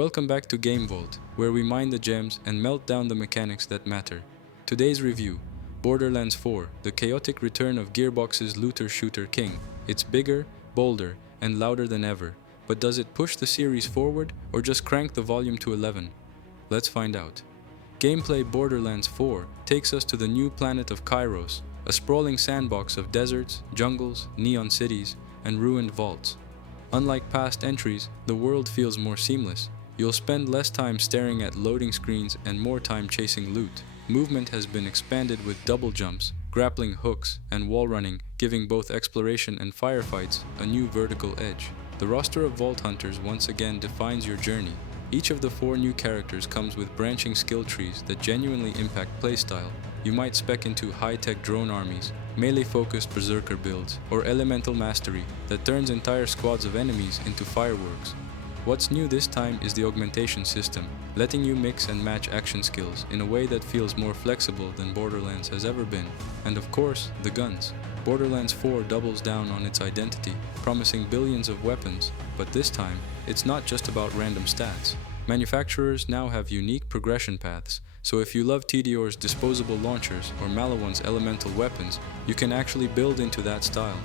Welcome back to Game Vault, where we mine the gems and melt down the mechanics that matter. Today's review: Borderlands 4, the chaotic return of Gearbox's looter-shooter king. It's bigger, bolder, and louder than ever. But does it push the series forward, or just crank the volume to 11? Let's find out. Gameplay: Borderlands 4 takes us to the new planet of Kairos, a sprawling sandbox of deserts, jungles, neon cities, and ruined vaults. Unlike past entries, the world feels more seamless. You'll spend less time staring at loading screens and more time chasing loot. Movement has been expanded with double jumps, grappling hooks, and wall running, giving both exploration and firefights a new vertical edge. The roster of Vault Hunters once again defines your journey. Each of the 4 new characters comes with branching skill trees that genuinely impact playstyle. You might spec into high-tech drone armies, melee-focused berserker builds, or elemental mastery that turns entire squads of enemies into fireworks. What's new this time is the augmentation system, letting you mix and match action skills in a way that feels more flexible than Borderlands has ever been. And of course, the guns. Borderlands 4 doubles down on its identity, promising billions of weapons, but this time, it's not just about random stats. Manufacturers now have unique progression paths, so if you love TDOR's disposable launchers or Malawan's elemental weapons, you can actually build into that style.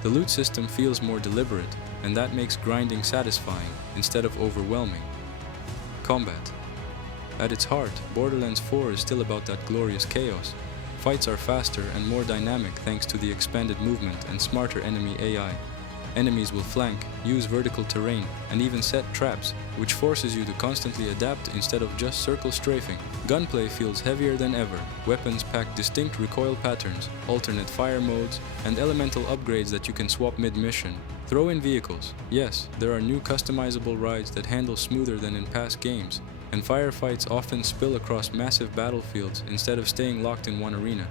The loot system feels more deliberate, and that makes grinding satisfying instead of overwhelming. Combat. At its heart, Borderlands 4 is still about that glorious chaos. Fights are faster and more dynamic thanks to the expanded movement and smarter enemy AI. Enemies will flank, use vertical terrain, and even set traps, which forces you to constantly adapt instead of just circle strafing. Gunplay feels heavier than ever. Weapons pack distinct recoil patterns, alternate fire modes, and elemental upgrades that you can swap mid-mission. Throw in vehicles. Yes, there are new customizable rides that handle smoother than in past games, and firefights often spill across massive battlefields instead of staying locked in one arena.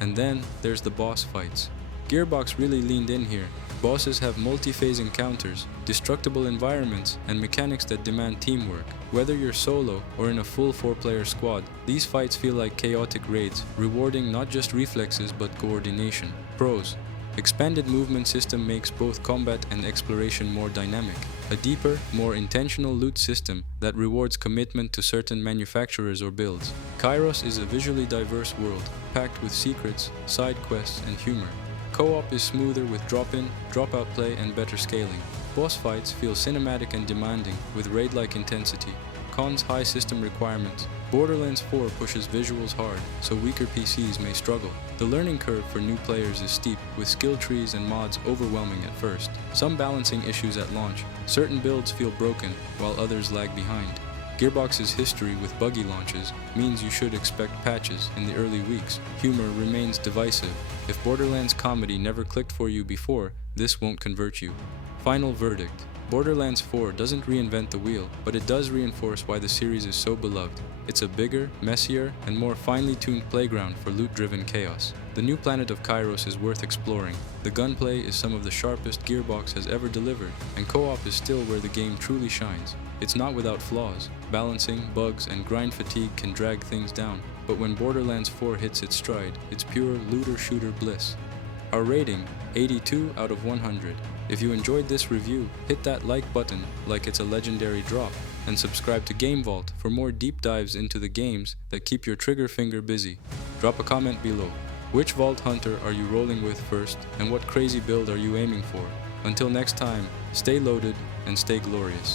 And then there's the boss fights. Gearbox really leaned in here. Bosses have multi-phase encounters, destructible environments, and mechanics that demand teamwork. Whether you're solo or in a full 4-player squad, these fights feel like chaotic raids, rewarding not just reflexes but coordination. Pros: expanded movement system makes both combat and exploration more dynamic. A deeper, more intentional loot system that rewards commitment to certain manufacturers or builds. Kairos is a visually diverse world, packed with secrets, side quests, and humor. Co-op is smoother with drop-in, drop-out play and better scaling. Boss fights feel cinematic and demanding with raid-like intensity. Cons: high system requirements. Borderlands 4 pushes visuals hard, so weaker PCs may struggle. The learning curve for new players is steep, with skill trees and mods overwhelming at first. Some balancing issues at launch. Certain builds feel broken, while others lag behind. Gearbox's history with buggy launches means you should expect patches in the early weeks. Humor remains divisive. If Borderlands comedy never clicked for you before, this won't convert you. Final verdict: Borderlands 4 doesn't reinvent the wheel, but it does reinforce why the series is so beloved. It's a bigger, messier, and more finely tuned playground for loot-driven chaos. The new planet of Kairos is worth exploring. The gunplay is some of the sharpest Gearbox has ever delivered, and co-op is still where the game truly shines. It's not without flaws. Balancing, bugs, and grind fatigue can drag things down, but when Borderlands 4 hits its stride, it's pure looter-shooter bliss. Our rating: 82 out of 100. If you enjoyed this review, hit that like button like it's a legendary drop, and subscribe to Game Vault for more deep dives into the games that keep your trigger finger busy. Drop a comment below. Which Vault Hunter are you rolling with first, and what crazy build are you aiming for? Until next time, stay loaded and stay glorious.